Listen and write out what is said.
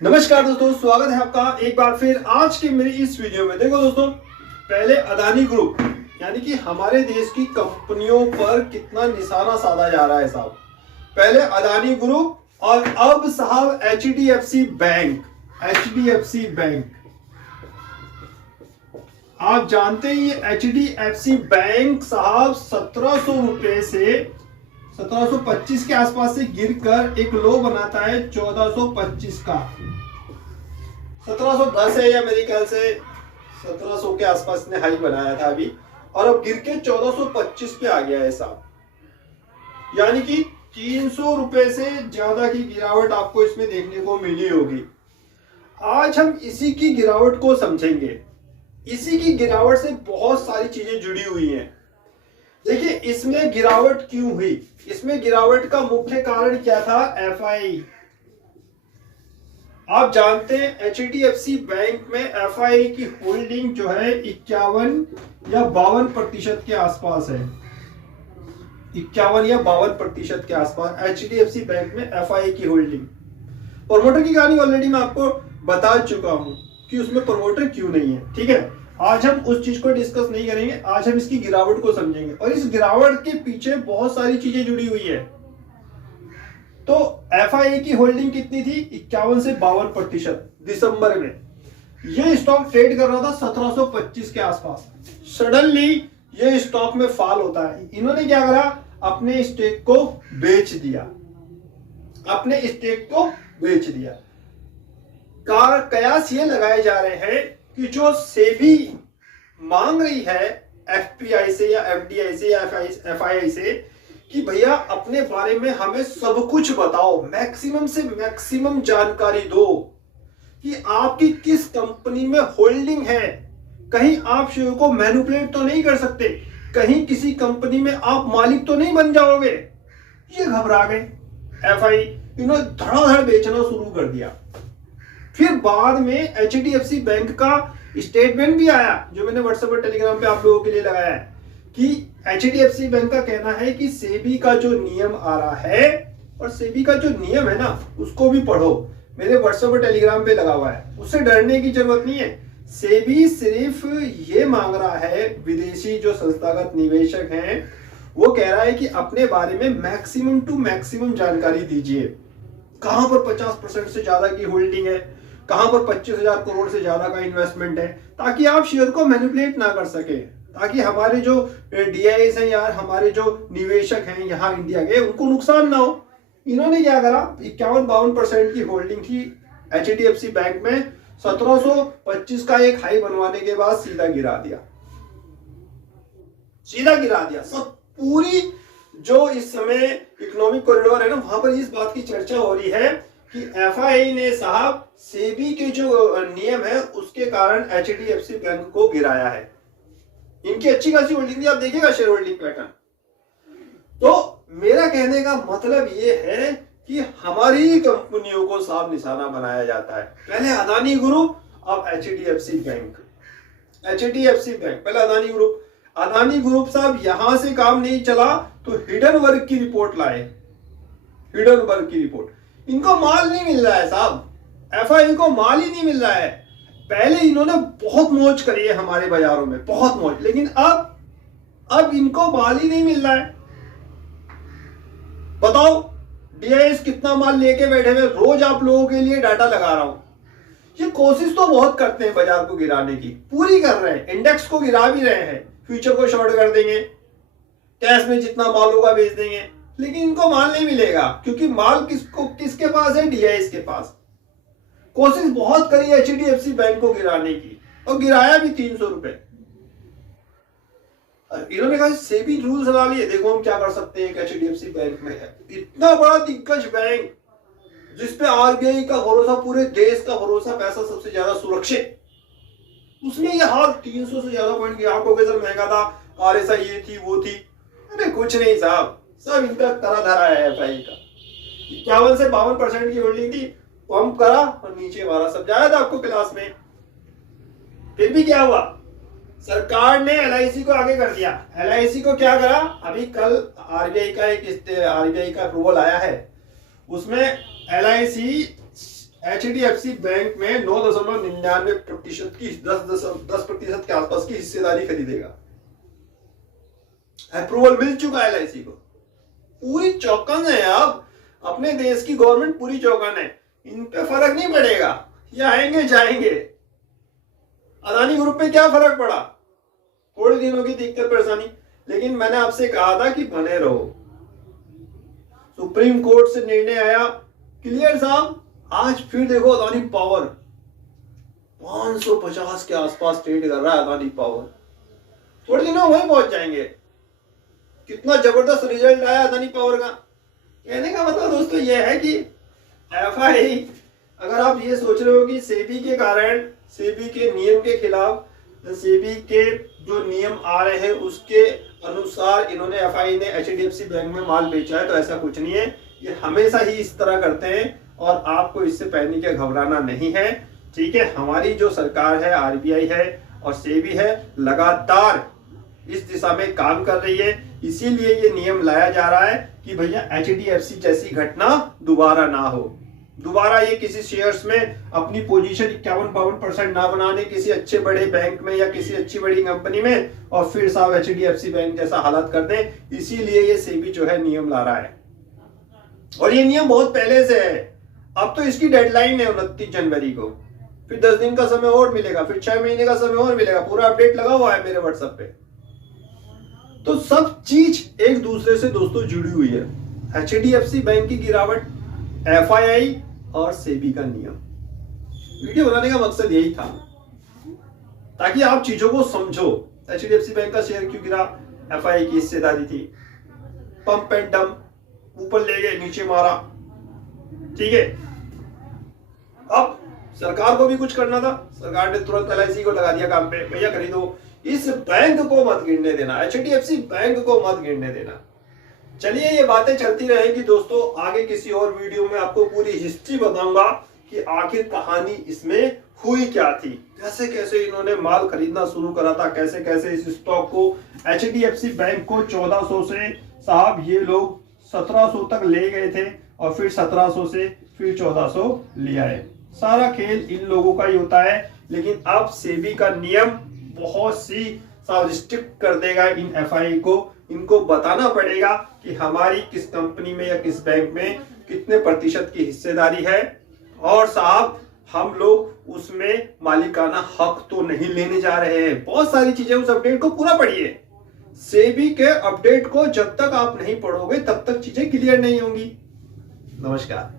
नमस्कार दोस्तों, स्वागत है आपका एक बार फिर आज की मेरी इस वीडियो में। देखो दोस्तों, पहले अदानी ग्रुप यानी कि हमारे देश की कंपनियों पर कितना निशाना साधा जा रहा है साहब। पहले अदानी ग्रुप और अब साहब एचडीएफसी बैंक। एचडीएफसी बैंक आप जानते हैं, ये एचडीएफसी बैंक साहब 1700 रुपए से 1725 के आसपास से गिरकर एक लो बनाता है 1425 का। 1710 है या मेरे ख्याल से 1700 के आसपास ने हाई बनाया था अभी, और अब गिर के 1425 पे आ गया है साहब। यानी कि 300 रुपए से ज्यादा की गिरावट आपको इसमें देखने को मिली होगी। आज हम इसी की गिरावट को समझेंगे। इसी की गिरावट से बहुत सारी चीजें जुड़ी हुई हैं। देखिए, इसमें गिरावट क्यों हुई, इसमें गिरावट का मुख्य कारण क्या था? एफआई। आप जानते हैं एचडीएफसी बैंक में एफआई की होल्डिंग जो है 51 या 52% के आसपास है। 51 या 52% के आसपास एचडीएफसी बैंक में एफआई की होल्डिंग। प्रमोटर की कहानी ऑलरेडी मैं आपको बता चुका हूं कि उसमें प्रमोटर क्यों नहीं है। ठीक है, आज हम उस चीज को डिस्कस नहीं करेंगे, आज हम इसकी गिरावट को समझेंगे। और इस गिरावट के पीछे बहुत सारी चीजें जुड़ी हुई है। तो एफआई की होल्डिंग कितनी थी? 51 से 52% दिसंबर में। ये स्टॉक ट्रेड कर रहा था 1725 के आसपास। सडनली ये स्टॉक में फॉल होता है। इन्होंने क्या करा? अपने स्टेक को बेच दिया। अपने स्टेक को बेच दिया। कयास ये लगाए जा रहे हैं कि जो सेबी मांग रही है एफपीआई से या एफडीआई से या एफआईआई से कि भैया अपने बारे में हमें सब कुछ बताओ, मैक्सिमम से मैक्सिमम जानकारी दो कि आपकी किस कंपनी में होल्डिंग है। कहीं आप शेयर को मैनिपुलेट तो नहीं कर सकते, कहीं किसी कंपनी में आप मालिक तो नहीं बन जाओगे। ये घबरा गए एफआई, इन्होंने धड़ाधड़ बेचना शुरू कर दिया। फिर बाद में एचडीएफसी बैंक का स्टेटमेंट भी आया, जो मैंने व्हाट्सएप और टेलीग्राम पे आप लोगों के लिए लगाया है, कि एचडीएफसी बैंक का कहना है कि सेबी का जो नियम आ रहा है, और सेबी का जो नियम है ना उसको भी पढ़ो, मेरे व्हाट्सएप और टेलीग्राम पे लगा हुआ है। उससे डरने की जरूरत नहीं है। सेबी सिर्फ ये मांग रहा है, विदेशी जो संस्थागत निवेशक हैं वो कह रहा है कि अपने बारे में मैक्सिमम टू मैक्सिमम जानकारी दीजिए। कहां पर 50% से ज्यादा की होल्डिंग है, कहां पर 25,000 करोड़ से ज्यादा का इन्वेस्टमेंट है, ताकि आप शेयर को मैनिपुलेट ना कर सके, ताकि हमारे जो डीआईएस हैं यार, हमारे जो निवेशक हैं यहाँ इंडिया के, उनको नुकसान ना हो। इन्होंने क्या करा? 51-52% की होल्डिंग थी एचडीएफसी बैंक में। 1725 का एक हाई बनवाने के बाद सीधा गिरा दिया। सीधा गिरा दिया। सब पूरी जो इस समय इकोनॉमिक कॉरिडोर है ना, वहां पर इस बात की चर्चा हो रही है कि एफआई ने साहब सेबी के जो नियम है उसके कारण एचडीएफसी बैंक को गिराया है। इनकी अच्छी खासी होल्डिंग थी, आप देखिएगा शेयर होल्डिंग पैटर्न। तो मेरा कहने का मतलब ये है कि हमारी कंपनियों को साफ निशाना बनाया जाता है। पहले अदानी ग्रुप, अब एचडीएफसी बैंक। एचडीएफसी बैंक, पहले अदानी ग्रुप। अदानी ग्रुप साहब यहां से काम नहीं चला तो हिडनबर्ग की रिपोर्ट लाए। हिडनबर्ग की रिपोर्ट। इनको माल नहीं मिल रहा है साहब, एफआई को माल ही नहीं मिल रहा है। पहले इन्होंने बहुत मौज करी है हमारे बाजारों में, बहुत मौज, लेकिन अब इनको माल ही नहीं मिल रहा है। बताओ डीआईएस कितना माल लेके बैठे हुए, रोज आप लोगों के लिए डाटा लगा रहा हूं। ये कोशिश तो बहुत करते हैं बाजार को गिराने की, पूरी कर रहे हैं, इंडेक्स को गिरा भी रहे हैं, फ्यूचर को शॉर्ट कर देंगे, कैश में जितना माल होगा बेच देंगे, लेकिन इनको माल नहीं मिलेगा क्योंकि माल किसके पास है? डीआईएस के पास। कोशिश बहुत करी एचडीएफसी बैंक को गिराने की, और गिराया भी 300 रुपए। इन्होंने कहा सेबी रूल्स लगा लिए, देखो हम क्या कर सकते हैं। एचडीएफसी बैंक में है इतना बड़ा दिग्गज बैंक जिसपे आरबीआई का भरोसा, पूरे देश का भरोसा, पैसा सबसे ज्यादा सुरक्षित, उसमें ये हाल 300 से ज्यादा पॉइंट गया। आपको सर महंगा था, आरएसआई ये थी वो थी, अरे कुछ नहीं साहब, सब इनका करा धरा है एफआई का। 51 से 52% की होल्डिंग थी, पंप करा और नीचे मारा। सब जाया था आपको क्लास में। फिर भी क्या हुआ? सरकार ने एलआईसी को आगे कर दिया। एलआईसी को क्या करा? अभी कल आरबीआई का अप्रूवल आया है, उसमें एलआईसी HDFC बैंक में 9.99% की 10% के आसपास की हिस्सेदारी खरीदेगा। अप्रूवल मिल चुका है LIC को। पूरी चौकन है। अब अपने देश की गवर्नमेंट पूरी चौकन है, इन पे फर्क नहीं पड़ेगा, ये आएंगे जाएंगे। अदानी ग्रुप पे क्या फर्क पड़ा, थोड़े दिनों की दिक्कत परेशानी, लेकिन मैंने आपसे कहा था कि बने रहो। सुप्रीम कोर्ट से निर्णय आया क्लियर साहब। आज फिर देखो अदानी पावर 550 के आसपास ट्रेड कर रहा है। अदानी पावर थोड़े दिनों वहीं पहुंच जाएंगे। कितना जबरदस्त रिजल्ट आया अदानी पावर का। कहने का मतलब दोस्तों यह है कि FII, अगर आप ये सोच रहे हो कि सेबी के कारण, सेबी के नियम के खिलाफ, सेबी के जो नियम आ रहे हैं उसके अनुसार इन्होंने FII ने HDFC बैंक में माल बेचा है, तो ऐसा कुछ नहीं है। ये हमेशा ही इस तरह करते हैं और आपको इससे पैनिक या घबराना नहीं है। ठीक है, हमारी जो सरकार है, RBI है और सेबी है, लगातार इस दिशा में काम कर रही है। इसीलिए ये नियम लाया जा रहा है कि भैया HDFC जैसी घटना दोबारा ना हो। दोबारा ये किसी शेयर्स में अपनी पोजीशन 51-52% ना बनाने किसी अच्छे बड़े बैंक में या किसी अच्छी बड़ी कंपनी में, और फिर साहब HDFC बैंक जैसा हालत कर दें। इसीलिए ये सेबी जो है नियम ला रहा है, और ये नियम बहुत पहले से है। अब तो इसकी डेडलाइन है 29 जनवरी को, फिर 10 दिन का समय और मिलेगा, फिर 6 महीने का समय और मिलेगा। पूरा अपडेट लगा हुआ है मेरे व्हाट्सएप पे। तो सब चीज एक दूसरे से दोस्तों जुड़ी हुई है। HDFC बैंक की गिरावट, FII और सेबी का नियम। वीडियो बनाने का मकसद यही था ताकि आप चीजों को समझो। HDFC बैंक का शेयर क्यों गिरा, FII की हिस्सेदारी थी, पंप एंड डंप, ऊपर ले गए नीचे मारा। ठीक है, अब सरकार को भी कुछ करना था। सरकार ने तुरंत LIC को लगा दिया काम पे, भैया खरीदो। इस बैंक को मत गिरने देना, HDFC बैंक को मत गिरने देना। चलिए ये बातें चलती रहेंगी दोस्तों। आगे किसी और वीडियो में आपको पूरी हिस्ट्री बताऊंगा कि आखिर कहानी इसमें हुई क्या थी, कैसे कैसे इन्होंने माल खरीदना शुरू करा था, कैसे कैसे इस स्टॉक को HDFC बैंक को 1400 से साहब ये लोग 1700 तक ले गए थे, और फिर 1700 से फिर 1400 ले आए। सारा खेल इन लोगों का ही होता है। लेकिन अब सेबी का नियम बहुत सी रिस्ट्रिक्ट कर देगा इन FII को। इनको बताना पड़ेगा कि हमारी किस कंपनी में या किस बैंक में कितने प्रतिशत की हिस्सेदारी है, और साहब हम लोग उसमें मालिकाना हक तो नहीं लेने जा रहे हैं। बहुत सारी चीजें, उस अपडेट को पूरा पढ़िए। सेबी के अपडेट को जब तक आप नहीं पढ़ोगे तब तक चीजें क्लियर नहीं होंगी। नमस्कार।